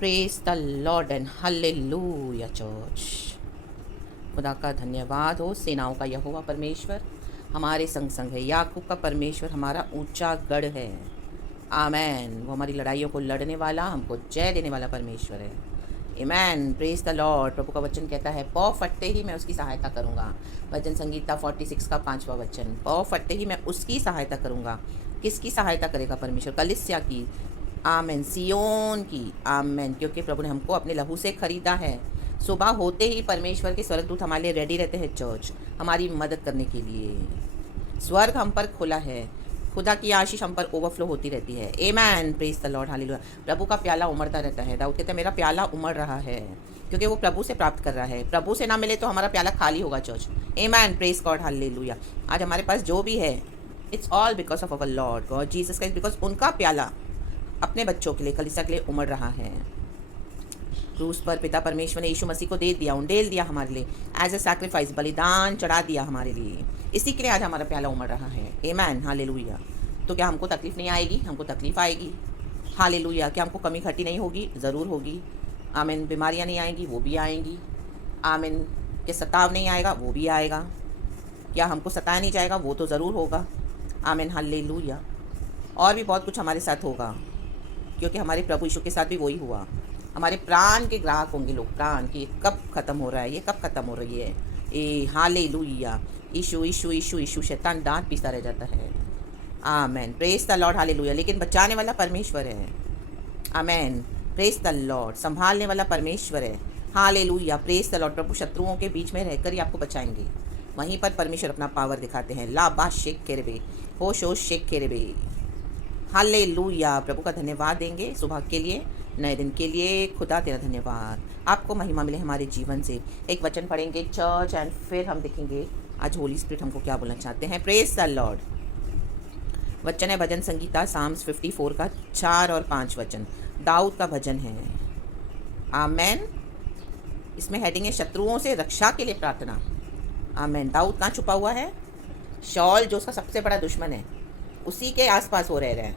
Praise the Lord and hallelujah church. खुदा का धन्यवाद हो। सेनाओं का यहोवा परमेश्वर हमारे संग संग है। याकूब का परमेश्वर हमारा ऊंचा गढ़ है। आमेन। वो हमारी लड़ाइयों को लड़ने वाला, हमको जय देने वाला परमेश्वर है। आमेन। Praise the Lord. प्रभु का वचन कहता है, पौ फटते ही मैं उसकी सहायता करूंगा। भजन संगीता 46 का 5वां वचन। पौ फटते ही मैं उसकी सहायता करूंगा। किसकी सहायता करेगा परमेश्वर? कलिसिया की। आमेन। सियोन की। आमेन। क्योंकि प्रभु ने हमको अपने लहू से खरीदा है। सुबह होते ही परमेश्वर के स्वर्गदूत हमारे लिए रेडी रहते हैं चर्च, हमारी मदद करने के लिए। स्वर्ग हम पर खुला है। खुदा की आशीष हम पर ओवरफ्लो होती रहती है। Amen. Praise the Lord hallelujah. प्रभु का प्याला उमड़ता रहता है। दाऊद कहते हैं, मेरा प्याला उमड़ रहा है, क्योंकि वो प्रभु से प्राप्त कर रहा है। प्रभु से ना मिले तो हमारा प्याला खाली होगा church. Amen. Praise God hallelujah. आज हमारे पास जो भी है, it's all because of our Lord God Jesus Christ, because उनका प्याला अपने बच्चों के लिए, कलीसिया के लिए उमड़ रहा है। क्रूस पर पिता परमेश्वर ने यीशु मसीह को दे दिया, उंडेल दिया हमारे लिए, एज ए सैक्रिफाइस, बलिदान चढ़ा दिया हमारे लिए। इसी के लिए आज हमारा प्याला उमड़ रहा है। आमेन। हालेलुया। तो क्या हमको तकलीफ नहीं आएगी? हमको तकलीफ आएगी। हालेलुया। क्या हमको कमी खट्टी नहीं होगी? ज़रूर होगी। आमीन। बीमारियां नहीं आएंगी? वो भी आएंगी। आमीन। के सताव नहीं आएगा? वो भी आएगा। क्या हमको सताया नहीं जाएगा? वो तो ज़रूर होगा। आमीन। हालेलुया। और भी बहुत कुछ हमारे साथ होगा, क्योंकि हमारे प्रभु यीशु के साथ भी वही हुआ। हमारे प्राण के ग्राहक होंगे लोग, प्राण की कब ख़त्म हो रहा है, ये कब ख़त्म हो रही है। ए हालेलुया। यीशु यीशु यीशु यीशु। शैतान दांत पीसता रह जाता है। Amen. Praise the Lord hallelujah. लेकिन बचाने वाला परमेश्वर है। आमेन। Praise the Lord. संभालने वाला परमेश्वर है। हालेलुया। Praise the Lord. प्रभु शत्रुओं के बीच में रहकर ही आपको बचाएंगे। वहीं पर परमेश्वर अपना पावर दिखाते हैं। ला बा शेख केरबे, होश होश शेख केरबे। हालेलुया। प्रभु का धन्यवाद देंगे सुबह के लिए, नए दिन के लिए। खुदा तेरा धन्यवाद। आपको महिमा मिले हमारे जीवन से। एक वचन पढ़ेंगे चर्च, एंड फिर हम देखेंगे आज होली स्पिरिट हमको क्या बोलना चाहते हैं। Praise the Lord. वचन है भजन संगीता साम्स 54 का 4 और 5 वचन। दाऊद का भजन है। आमेन। इसमें हेडिंग है, शत्रुओं से रक्षा के लिए प्रार्थना। आमेन। दाऊद कहाँ छुपा हुआ है? शॉल, जो उसका सबसे बड़ा दुश्मन है, उसी के आसपास वो रह रहे हैं।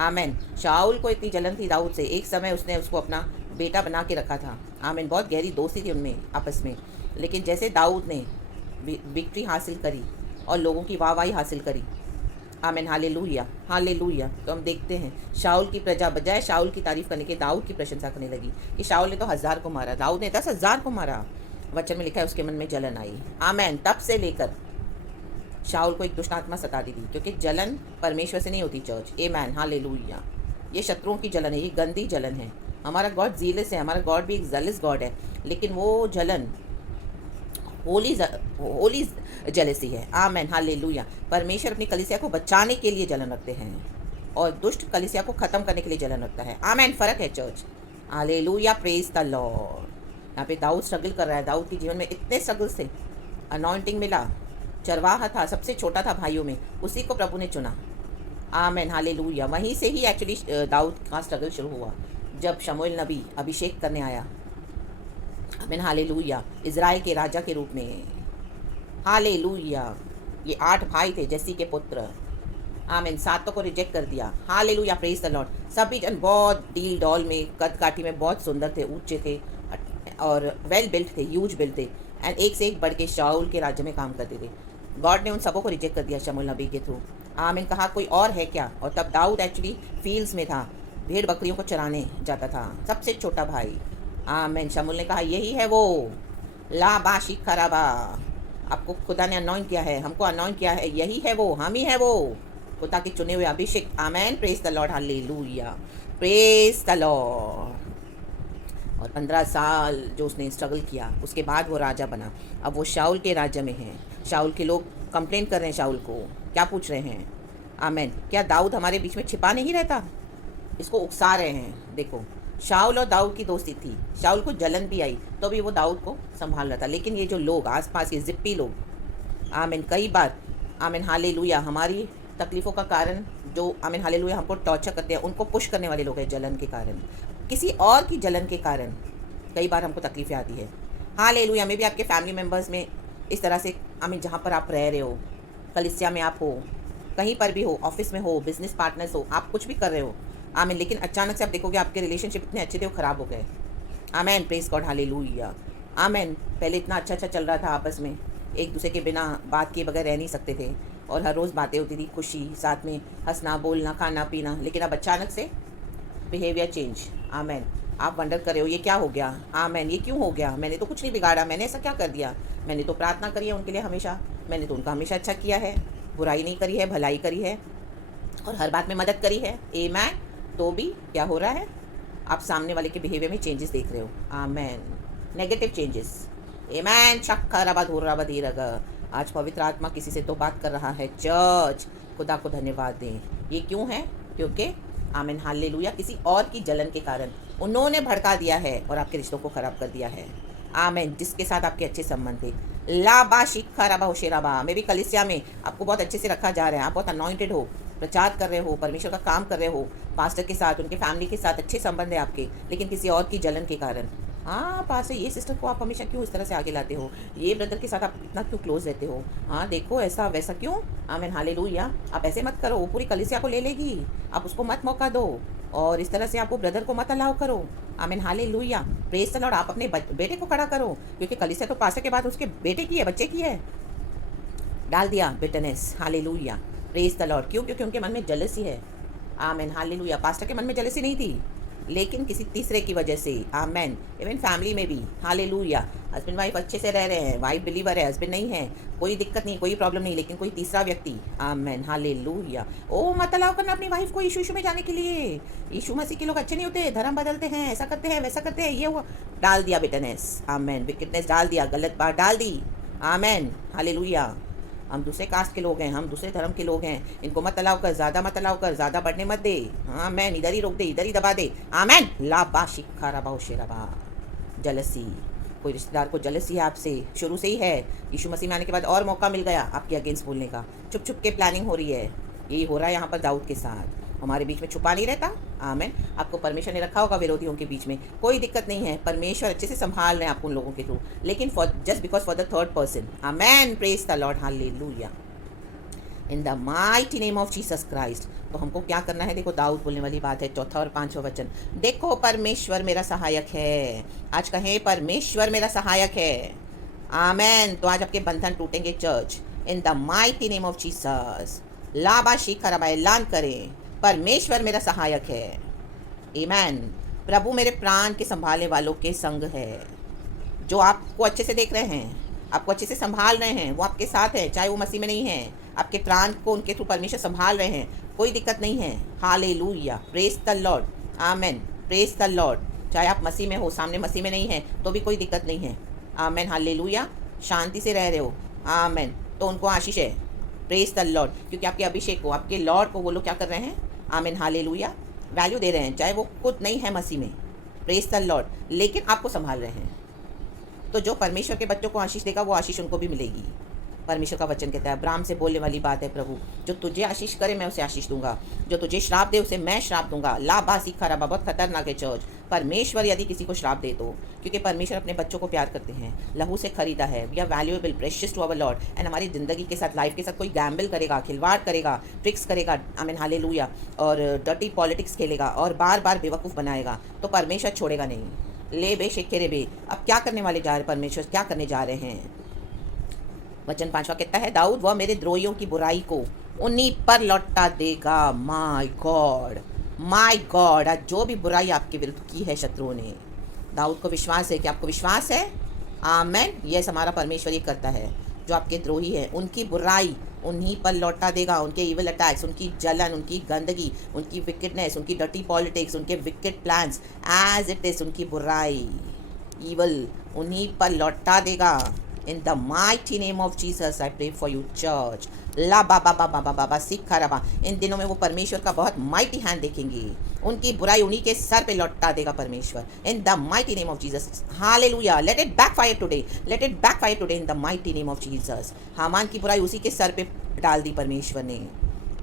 आमेन। शाऊल को इतनी जलन थी दाऊद से, एक समय उसने उसको अपना बेटा बना के रखा था। आमेन। बहुत गहरी दोस्ती थी उनमें आपस में। लेकिन जैसे दाऊद ने विक्ट्री हासिल करी और लोगों की वाहवाही हासिल करी, आमेन, हालेलुया हालेलुया, तो हम देखते हैं शाऊल की प्रजा बजाय शाऊल की तारीफ करने के दाऊद की प्रशंसा करने लगी कि शाऊल ने तो 1000 को मारा, दाऊद ने 10,000 को मारा। वचन में लिखा है उसके मन में जलन आई। आमेन। तब से लेकर शाऊल को एक दुष्ट आत्मा सताती थी, क्योंकि जलन परमेश्वर से नहीं होती चर्च। आमेन। हालेलुया। ये शत्रुओं की जलन है, ये गंदी जलन है। हमारा गॉड जीलस है, हमारा गॉड भी एक जेलस गॉड है, लेकिन वो जलन होली जेलसी है। आमेन। हालेलुया। परमेश्वर अपनी कलीसिया को बचाने के लिए जलन रखते हैं और दुष्ट कलीसिया को ख़त्म करने के लिए जलन रखता है। आमेन। फ़र्क है church. Hallelujah. Praise the Lord. यहाँ पे दाऊद स्ट्रगल कर रहा है। दाऊद के जीवन में इतने स्ट्रगल्स थे। अनॉइंटिंग मिला, चरवाहा था, सबसे छोटा था भाइयों में, उसी को प्रभु ने चुना। आमेन। हालेलुया। वहीं से ही एक्चुअली दाऊद का स्ट्रगल शुरू हुआ, जब शमूएल नबी अभिषेक करने आया। आमीन। हालेलुया। इज़राइल के राजा के रूप में। हालेलुया। ये 8 भाई थे, जैसी के पुत्र। आमीन। 7 को रिजेक्ट कर दिया। हालेलुया। Praise the Lord. सभी जन बहुत डील डॉल में, कद काठी में बहुत सुंदर थे, ऊंचे थे और वेल बिल्ट थे, ह्यूज बिल्ट थे, एंड एक से एक बढ़ के शाऊल के राज्य में काम करते थे। गॉड ने उन सबों को रिजेक्ट कर दिया शमूएल नबी के थ्रू। आमीन। कहा कोई और है क्या? और तब दाऊद एक्चुअली फील्ड्स में था, भेड़ बकरियों को चराने जाता था, सबसे छोटा भाई। आमीन। शमूएल ने कहा यही है वो, ला बाशी खराबा, आपको खुदा ने अनॉइंट किया है, हमको अनॉइंट किया है, यही है वो, हम ही है वो, खुदा के चुने हुए अभिषेक। आमीन। Praise the Lord hallelujah. Praise the Lord. और 15 साल जो उसने स्ट्रगल किया, उसके बाद वो राजा बना। अब वो शाऊल के राज्य में है। शाऊल के लोग कंप्लेंट कर रहे हैं शाऊल को, क्या पूछ रहे हैं? आमीन। क्या दाऊद हमारे बीच में छिपा नहीं रहता? इसको उकसा रहे हैं। देखो, शाऊल और दाऊद की दोस्ती थी। शाऊल को जलन भी आई तो भी वो दाऊद को संभाल रहा था। लेकिन ये जो लोग आसपास के जिप्पी लोग, आमीन, कई बार, आमीन, हालेलुया, हमारी तकलीफ़ों का कारण जो, आमीन, हालेलुया, हमको टॉर्चर करते हैं, उनको पुश करने वाले लोग हैं। जलन के कारण, किसी और की जलन के कारण कई बार हमको तकलीफ़ें आती है। हालेलुया। में भी आपके फैमिली मेम्बर्स में इस तरह से, आमीन, जहाँ पर आप रह रहे हो, कलीसिया में आप हो, कहीं पर भी हो, ऑफिस में हो, बिजनेस पार्टनर्स हो, आप कुछ भी कर रहे हो, आमीन। लेकिन अचानक से आप देखोगे आपके रिलेशनशिप इतने अच्छे थे वो ख़राब हो गए। आमीन, प्रेज गॉड, हालेलुया। आमीन। पहले इतना अच्छा चल रहा था आपस में, एक दूसरे के बिना बात किए बगैर रह नहीं सकते थे और हर रोज़ बातें होती थी, खुशी साथ में, हंसना बोलना खाना पीना। लेकिन अब अचानक से बिहेवियर चेंज। आमीन। आप वंडर कर रहे हो ये क्या हो गया। आमीन। ये क्यों हो गया, मैंने तो कुछ नहीं बिगाड़ा, मैंने ऐसा क्या कर दिया। मैंने तो प्रार्थना करी है उनके लिए हमेशा, मैंने तो उनका हमेशा अच्छा किया है, बुराई नहीं करी है, भलाई करी है और हर बात में मदद करी है। आमीन। तो भी क्या हो रहा है, आप सामने वाले के बिहेवियर में चेंजेस देख रहे हो। आमीन। Negative changes. आमीन। शक्करबधूरबधीरग। आज पवित्र आत्मा किसी से तो बात कर रहा है चर्च। खुदा को धन्यवाद दें। ये क्यों है, क्योंकि आमीन हालेलुया किसी और की जलन के कारण उन्होंने भड़का दिया है और आपके रिश्तों को ख़राब कर दिया है। आमीन। जिसके साथ आपके अच्छे संबंध थे, लाबा शिखा रबा होशेराबा, मे भी कलिसिया में आपको बहुत अच्छे से रखा जा रहा है, आप बहुत अनॉइंटेड हो, प्रचार कर रहे हो, परमेश्वर का काम कर रहे हो, पास्टर के साथ उनके फैमिली के साथ अच्छे संबंध है आपके, लेकिन किसी और की जलन के कारण, हाँ पास्टर ये सिस्टर को आप हमेशा क्यों इस तरह से आगे लाते हो, ये ब्रदर के साथ आप इतना क्यों क्लोज रहते हो, हाँ देखो ऐसा वैसा क्यों। आमीन हालेलुया। आप ऐसे मत करो, वो पूरी कलिसिया को ले लेगी, आप उसको मत मौका दो और इस तरह से आप वो ब्रदर को मत अलाउ करो। आमीन हालेलुया। Praise the Lord. आप अपने बेटे को खड़ा करो, क्योंकि कलिसिया तो पास्टर के बाद उसके बेटे की है, बच्चे की है। डाल दिया bitterness. Hallelujah. Praise the Lord. क्यों, क्योंकि उनके मन में जलसी है। आमीन हालेलुया। पास्टर के मन में जलसी नहीं थी, लेकिन किसी तीसरे की वजह से। आमीन। इवन फैमिली में भी। हालेलुया। हस्बैंड वाइफ अच्छे से रह रहे हैं, वाइफ बिलीवर है, हस्बैंड नहीं है, कोई दिक्कत नहीं, कोई प्रॉब्लम नहीं, लेकिन कोई तीसरा व्यक्ति। आमीन हालेलुया। ओ मत अलाउ करना अपनी वाइफ को यीशु में जाने के लिए। यीशु मसीह के लोग अच्छे नहीं होते, धर्म बदलते हैं, ऐसा करते हैं वैसा करते हैं, ये वो डाल दिया बिटरनेस। आमीन। विकेटनेस डाल दिया, गलत बात डाल दी। आमीन हालेलुया। हम दूसरे कास्ट के लोग हैं, हम दूसरे धर्म के लोग हैं, इनको मत अलाउ कर, ज़्यादा मत अलाउ कर, ज़्यादा बढ़ने मत दे। हाँ मैन, इधर ही रोक दे, इधर ही दबा दे। आमीन। लाबा शिखा रबा शेरबा। जलसी, कोई रिश्तेदार को जलसी है आपसे, शुरू से ही है, यीशु मसीह में आने के बाद और मौका मिल गया आपके अगेंस्ट बोलने का, छुप छुप के प्लानिंग हो रही है। यही हो रहा है यहाँ पर दाऊद के साथ। हमारे बीच में छुपा नहीं रहता। आमीन। आपको परमेश्वर ने रखा होगा विरोधियों के बीच में, कोई दिक्कत नहीं है, परमेश्वर अच्छे से संभाल रहे हैं आपको उन लोगों के थ्रू, लेकिन for just because for the third person. Amen. Praise the Lord hallelujah. In the mighty name of Jesus Christ. तो हमको क्या करना है, देखो दाऊद बोलने वाली बात है, चौथा और पांचवा वचन। देखो परमेश्वर मेरा सहायक है। आज कहें परमेश्वर मेरा सहायक है। आमीन। तो आज आपके बंधन टूटेंगे church. In the mighty name of Jesus. लाबा शिखा रबा। ऐलान करें परमेश्वर मेरा सहायक है। आमीन। प्रभु मेरे प्राण के संभालने वालों के संग है। जो आपको अच्छे से देख रहे हैं, आपको अच्छे से संभाल रहे हैं, वो आपके साथ है, चाहे वो मसीह में नहीं है, आपके प्राण को उनके थ्रू परमेश्वर संभाल रहे हैं, कोई दिक्कत नहीं है। Hallelujah. Praise the Lord. Amen. Praise the Lord. चाहे आप मसीह में हो, सामने मसीह में नहीं है, तो भी कोई दिक्कत नहीं है। आमीन हालेलुया। शांति से रह रहे हो। आमीन। तो उनको आशीष है। Praise the Lord. क्योंकि आपके अभिषेक को, आपके लॉर्ड को वो लोग क्या कर रहे हैं। आमीन हालेलुया। वैल्यू दे रहे हैं, चाहे वो खुद नहीं है मसीह में। Praise the Lord. लेकिन आपको संभाल रहे हैं। तो जो परमेश्वर के बच्चों को आशीष देगा, वो आशीष उनको भी मिलेगी। परमेश्वर का वचन कहता है, अब्राहम से बोलने वाली बात है, प्रभु जो तुझे आशीष करे मैं उसे आशीष दूंगा, जो तुझे श्राप दे उसे मैं श्राप दूंगा। लाबा सीखा रबा। बहुत खतरनाक है चर्च। परमेश्वर यदि किसी को श्राप दे, तो क्योंकि परमेश्वर अपने बच्चों को प्यार करते हैं, लहू से खरीदा है, we are valuable, precious to our Lord. And हमारी ज़िंदगी के साथ, लाइफ के साथ कोई गैम्बल करेगा, खिलवाड़ करेगा, ट्रिक्स करेगा, आमीन हालेलुया, और डर्टी पॉलिटिक्स खेलेगा और बार बार बेवकूफ़ बनाएगा, तो परमेश्वर छोड़ेगा नहीं। ले बे शेखे रे बे। अब क्या करने वाले जा रहे, परमेश्वर क्या करने जा रहे हैं। वचन 5वां कहता है, दाऊद वह मेरे द्रोहियों की बुराई को उन्हीं पर लौटा देगा। My God, my God. आज जो भी बुराई आपके विरुद्ध की है शत्रुओं ने, दाऊद को विश्वास है कि आपको विश्वास है। आमीन। यस, हमारा परमेश्वर ये करता है। जो आपके द्रोही है उनकी बुराई उन्हीं पर लौटा देगा, उनके इविल अटैक्स, उनकी जलन, उनकी गंदगी, उनकी विकेटनेस, उनकी डर्टी पॉलिटिक्स, उनके wicked plans, as it is उनकी बुराई, इवल उन्हीं पर लौटा देगा। In the mighty name of Jesus, I pray for you, church. ला बाबा बाबा बाबा बाबा सीखा रबा। इन दिनों में वो परमेश्वर का बहुत माइटी हैंड देखेंगे, उनकी बुराई उन्हीं के सर पे लौटा देगा परमेश्वर। इन the mighty name of Jesus. Hallelujah. Let it backfire today, let it backfire today in the mighty name of Jesus. Haman की बुराई उसी के सर पे डाल दी परमेश्वर ने।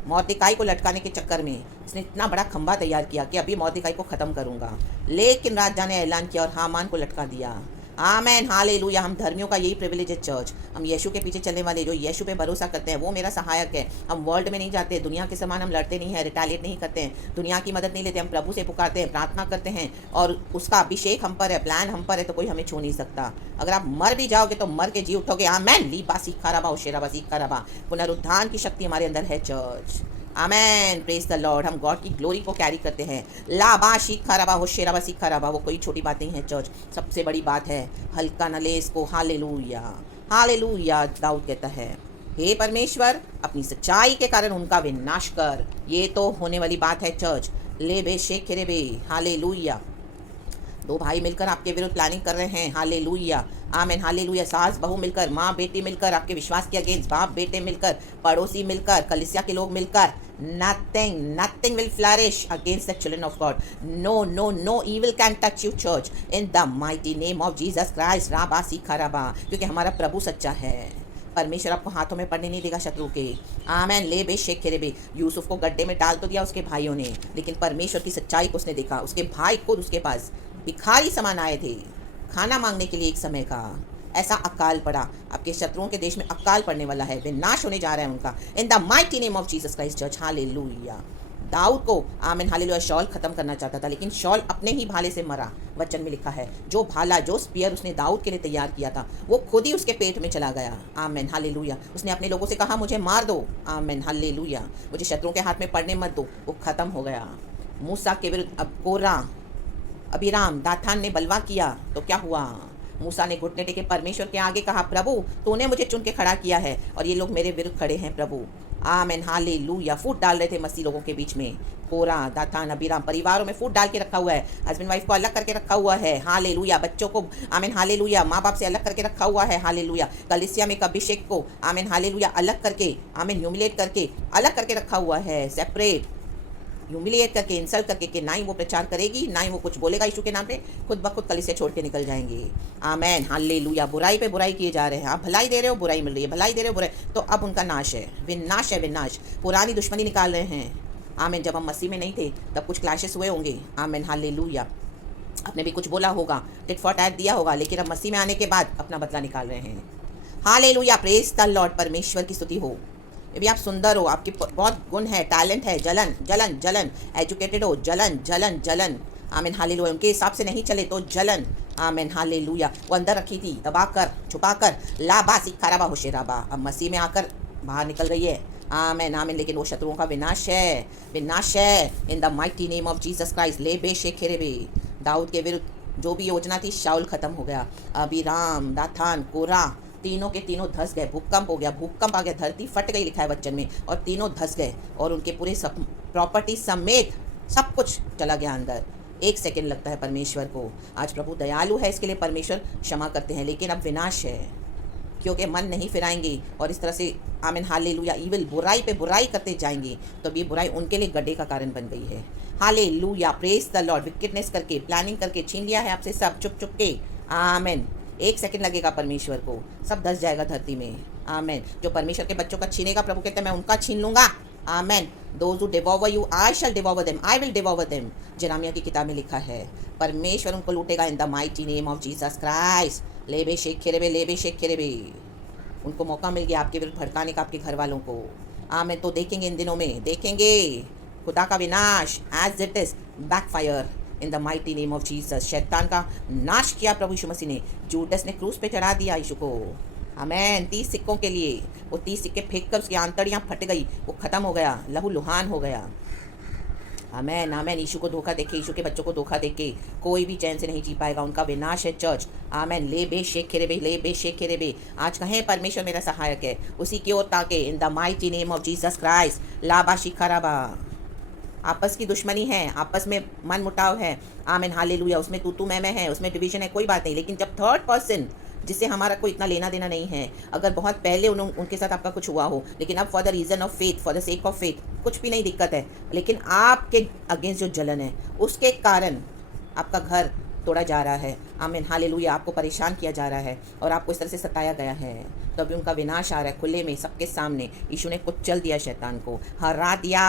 मौतिकाई को लटकाने के चक्कर में उसने इतना बड़ा खंभा तैयार किया कि अभी मौतिकाई को ख़त्म करूँगा, लेकिन रात जाने ऐलान किया और हामान को लटका दिया। Amen hallelujah. हम धर्मियों का यही प्रिविलेज है चर्च। हम यीशु के पीछे चलने वाले, जो यीशु पे भरोसा करते हैं, वो मेरा सहायक है। हम वर्ल्ड में नहीं जाते, दुनिया के समान हम लड़ते नहीं हैं, रिटालिएट नहीं करते हैं, दुनिया की मदद नहीं लेते। हम प्रभु से पुकारते हैं, प्रार्थना करते हैं और उसका अभिषेक हम पर है, प्लान हम पर है, तो कोई हमें छू नहीं सकता। अगर आप मर भी जाओगे तो मर के जी उठोगे। आमेन। ली बासी खराबा शेराबा सी खराबा। पुनरुत्थान की शक्ति हमारे अंदर है church. Amen. Praise the Lord. हम गॉड की ग्लोरी को कैरी करते हैं। लाबा शीखा रबा हो शेराबा सीखा रबा, वो कोई छोटी बात नहीं है चर्च, सबसे बड़ी बात है। हल्का न ले इसको। Hallelujah hallelujah. दाऊद कहता है, हे परमेश्वर अपनी सच्चाई के कारण उनका विनाश कर। ये तो होने वाली बात है चर्च। ले बे शेख रे बे। हालेलुया। दो भाई मिलकर आपके विरुद्ध प्लानिंग कर रहे हैं। Hallelujah amen hallelujah. सास बहू मिलकर, माँ बेटी मिलकर, आपके विश्वास के अगेंस्ट, बाप बेटे मिलकर, पड़ोसी मिलकर, कलीसिया के लोग मिलकर, nothing will flourish against the children of God. No evil can touch you church in the mighty name of Jesus Christ. राबा सीखा राबा। क्योंकि हमारा प्रभु सच्चा है। परमेश्वर आपको हाथों में पड़ने नहीं देगा शत्रु के। आमेन। ले बे शेख रे बे। यूसुफ को गड्ढे में डाल तो दिया उसके भाइयों ने, लेकिन परमेश्वर की सच्चाई को उसने देखा। उसके भाई खुद उसके पास भिखारी समान आए थे, खाना मांगने के लिए एक समय का। ऐसा अकाल पड़ा। आपके शत्रुओं के देश में अकाल पड़ने वाला है, विनाश होने जा रहा है उनका। In the mighty name of Jesus Christ church. Hallelujah. दाऊद को आमेन हालेलुया शॉल खत्म करना चाहता था, लेकिन शॉल अपने ही भाले से मरा। वचन में लिखा है, जो भाला, जो स्पीयर उसने दाऊद के लिए तैयार किया था, वो खुद ही उसके पेट में चला गया। Amen hallelujah. उसने अपने लोगों से कहा, मुझे मार दो। Amen hallelujah. मुझे शत्रुओं के हाथ में पड़ने मत दो। वो खत्म हो गया। मूसा के विरुद्ध अब कोरा, अबीराम, दाथान ने बलवा किया तो क्या हुआ? मूसा ने घुटने टेके परमेश्वर के आगे कहा, प्रभु तूने मुझे चुन के खड़ा किया है और ये लोग मेरे विरुद्ध खड़े हैं प्रभु। Amen hallelujah. फूट डाल रहे थे मसीह लोगों के बीच में। कोरा, दाथान, अबीराम, परिवारों में फूट डाल के रखा हुआ है। हस्बैंड वाइफ को अलग करके रखा हुआ है। हालेलुया। बच्चों को आमेन हालेलुया माँ बाप से अलग करके रखा हुआ है। हालेलुया। कलीसिया में अभिषेक को आमेन हालेलुया अलग करके, आमेन ह्यूमिलेट करके अलग करके रखा हुआ है। सेपरेट, ह्यूमिलिएट करके, इंसल्ट करके कि ना ही वो प्रचार करेगी, ना ही वो कुछ बोलेगा यीशु के नाम पे, खुद ब खुद कलीसिया छोड़ के निकल जाएंगे। Amen hallelujah. बुराई पे बुराई किए जा रहे हैं। आप भलाई दे रहे हो, बुराई मिल रही है, भलाई दे रहे हो, बुराई, तो अब उनका नाश है, विनाश है, विनाश। पुरानी दुश्मनी निकाल रहे हैं। आमेन। जब हम मसीह में नहीं थे तब कुछ क्लैशेस हुए होंगे। Amen hallelujah. आपने भी कुछ बोला होगा, टिट फॉर टैट दिया होगा, लेकिन अब मसीह में आने के बाद अपना बदला निकाल रहे हैं। हालेलुया। Praise the Lord. परमेश्वर की स्तुति हो। ये भी आप सुंदर हो, आपकी बहुत गुण है, टैलेंट है, जलन जलन जलन, एजुकेटेड हो, जलन जलन जलन। आमीन हालेलुया। उनके हिसाब से नहीं चले तो जलन। आमीन हालेलुया। वो अंदर रखी थी, दबा कर, छुपा कर, लाबा सिखाराबा होशेराबा, अब मसीह में आकर बाहर निकल गई है। आमीन आमीन। लेकिन वो शत्रुओं का विनाश है, विनाश है। इन the mighty name of Jesus Christ. ले बे शेखेरे बे। दाऊद के विरुद्ध जो भी योजना थी, शाउल खत्म हो गया। अबीराम, दाथान, कोरा, तीनों के तीनों धस गए। भूकंप हो गया, भूकंप आ गया, धरती फट गई लिखा है वचन में, और तीनों धस गए और उनके पूरे सब प्रॉपर्टी समेत सब कुछ चला गया अंदर। 1 सेकंड लगता है परमेश्वर को। आज प्रभु दयालु है, इसके लिए परमेश्वर क्षमा करते हैं, लेकिन अब विनाश है, क्योंकि मन नहीं फिराएंगे और इस तरह से आमीन हालेलुया ईविल, बुराई पे बुराई करते जाएंगे, तो ये बुराई उनके लिए गड्ढे का कारण बन गई है। Hallelujah. Praise the Lord. Wickedness करके, प्लानिंग करके छीन लिया है आपसे सब, चुप चुप के। आमीन। 1 सेकंड लगेगा परमेश्वर को, सब धस जाएगा धरती में। आमीन। जो परमेश्वर के बच्चों का छीनेगा, प्रभु कहते हैं मैं उनका छीन लूंगा। Amen. Those who devour you, I shall devour them, I will devour them. Jeremiah की किताब में लिखा है, परमेश्वर उनको लूटेगा in the mighty name of Jesus Christ. लेबे शेख खेरेबे, लेबे शेख खेरेबे। उनको मौका मिल गया आपके विरुद्ध भड़काने का, आपके घर वालों को। आमीन। तो देखेंगे इन दिनों में, देखेंगे खुदा का विनाश as it is backfire in the mighty name of Jesus. शैतान का नाश किया प्रभु यीशु मसीह ने। जूडस ने क्रूस पे चढ़ा दिया यीशु को। आमीन। 30 सिक्कों के लिए वो 30 सिक्के फेंक कर उसकी आंतड़ियाँ फट गई, वो खत्म हो गया, लहू लुहान हो गया। आमीन आमीन। यीशु को धोखा देके, यीशु के बच्चों को धोखा देके कोई भी चैन से नहीं जी पाएगा, उनका विनाश है चर्च। आमीन। ले बे शेख खेरेबे, ले बे शेख खेरेबे। आज कहें परमेश्वर मेरा सहायक है, उसी की ओर ताके इन the mighty name of Jesus Christ. लाबा शिखाराबा। आपस की दुश्मनी है, आपस में मन मुटाव है। आमीन हालेलुया। उसमें तू मैं है, उसमें डिवीजन है, कोई बात नहीं, लेकिन जब थर्ड पर्सन जिससे हमारा कोई इतना लेना देना नहीं है, अगर बहुत पहले उनके साथ आपका कुछ हुआ हो, लेकिन अब for the reason of faith, for the sake of faith, कुछ भी नहीं दिक्कत है, लेकिन आपके अगेंस्ट जो जलन है उसके कारण आपका घर तोड़ा जा रहा है। आमीन हालेलुया। आपको परेशान किया जा रहा है और आपको इस तरह से सताया गया है, तो अभी उनका विनाश आ रहा है खुले में, सबके सामने। यीशु ने कुचल दिया शैतान को, हरा दिया।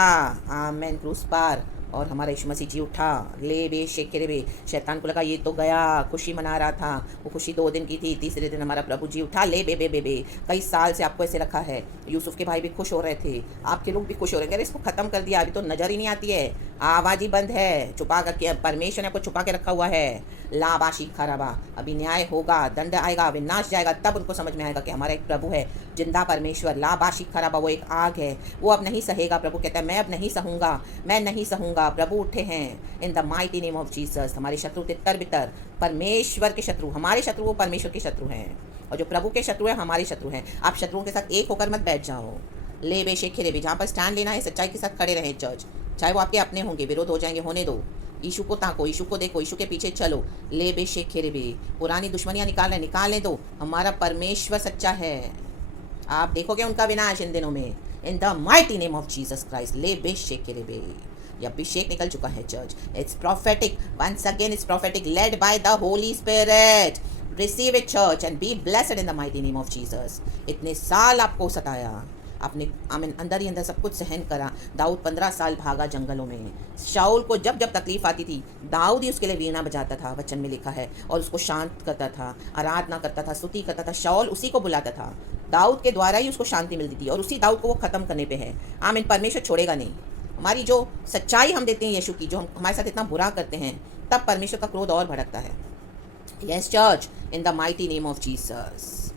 आमीन। क्रूस पर और हमारा यीशु मसीह जी उठा, ले बे शेके रे बे। शैतान को लगा ये तो गया, खुशी मना रहा था, वो खुशी 2 दिन की थी, तीसरे दिन हमारा प्रभु जी उठा, ले बे बे बे बे। कई साल से आपको ऐसे रखा है। यूसुफ के भाई भी खुश हो रहे थे, आपके लोग भी खुश हो रहे हैं, अरे इसको ख़त्म कर दिया, अभी तो नज़र ही नहीं आती है, आवाज़ ही बंद है, छुपा कर परमेश्वर ने आपको छुपा के रखा हुआ है। लाबाशी खराबा, अभी न्याय होगा, दंड आएगा, विनाश जाएगा, तब उनको समझ में आएगा कि हमारा एक प्रभु है, जिंदा परमेश्वर। लाबाशी खराबा, वो एक आग है, वो अब नहीं सहेगा। प्रभु कहता है मैं अब नहीं सहूँगा, मैं नहीं सहूँगा। प्रभु उठे हैं इन the mighty name of Jesus. हमारे शत्रु तितर बितर, परमेश्वर के शत्रु, हमारे शत्रु वो परमेश्वर के शत्रु हैं, और जो प्रभु के शत्रु हैं हमारे शत्रु हैं। आप शत्रुओं के साथ एक होकर मत बैठ जाओ। ले बे शेखे रे बे, जहाँ पर स्टैंड लेना है सच्चाई के साथ खड़े रहें चर्च, चाहे वो आपके अपने होंगे, विरोध हो जाएंगे, होने दो। यीशु को ताको, यीशु को देखो, यीशु के पीछे चलो। ले बे शेखे रे बे, पुरानी दुश्मनियाँ निकालने दो, हमारा परमेश्वर सच्चा है। आप देखोगे उनका विनाश इन दिनों में, इन the mighty name of Jesus Christ. ले बे शेखे रे बे, ये अभिषेक निकल चुका है church. It's prophetic, once again it's prophetic, led by the Holy Spirit. Receive it church and be blessed in the mighty name of Jesus. इतने साल आपको सताया, आपने आमीन अंदर ही अंदर सब कुछ सहन करा। दाऊद 15 साल भागा जंगलों में। शाऊल को जब जब तकलीफ आती थी, दाऊद ही उसके लिए वीणा बजाता था, वचन में लिखा है, और उसको शांत करता था, आराधना करता था, स्तुति करता था। शाऊल उसी को बुलाता था, दाऊद के द्वारा ही उसको शांति मिलती थी, और उसी दाऊद को वो ख़त्म करने पे है। आमीन, परमेश्वर छोड़ेगा नहीं। हमारी जो सच्चाई हम देते हैं यीशु की, जो हम हमारे साथ इतना बुरा करते हैं, तब परमेश्वर का क्रोध और भड़कता है। Yes church, in the mighty name of Jesus.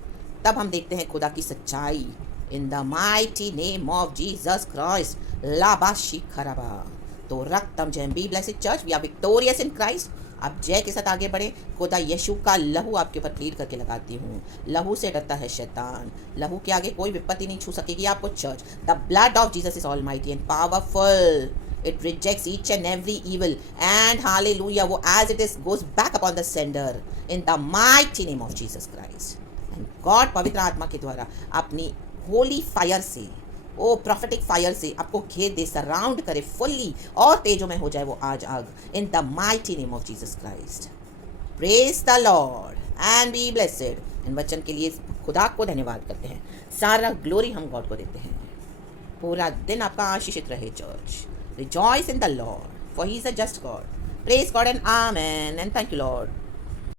तब हम देखते हैं खुदा की सच्चाई। In the mighty name of Jesus Christ, लाबाशी खराबा। तो रक्तम जय, be blessed church, we are victorious in Christ. आप जय के साथ आगे बढ़े। खुदा यीशु का लहू आपके ऊपर प्लीड करके लगाती हूँ। लहू से डरता है शैतान, लहू के आगे कोई विपत्ति नहीं छू सकेगी आपको church. The blood of Jesus is almighty and powerful, it rejects each and every evil, and hallelujah, वो as it is goes back upon the sender in the mighty name of Jesus Christ. And God पवित्र आत्मा के द्वारा अपनी Holi fire से, ओ prophetic fire से आपको घेर दे, सराउंड करे फुल्ली, और तेजों में हो जाए वो आज आग, in the mighty name of Jesus Christ. Praise the Lord and be blessed. इन वचन के लिए खुदा को धन्यवाद करते हैं, सारा ग्लोरी हम गॉड को देते हैं। पूरा दिन आपका आशीषित रहे church. Rejoice in the Lord, for He is a just God. Praise God and Amen. And thank you, Lord.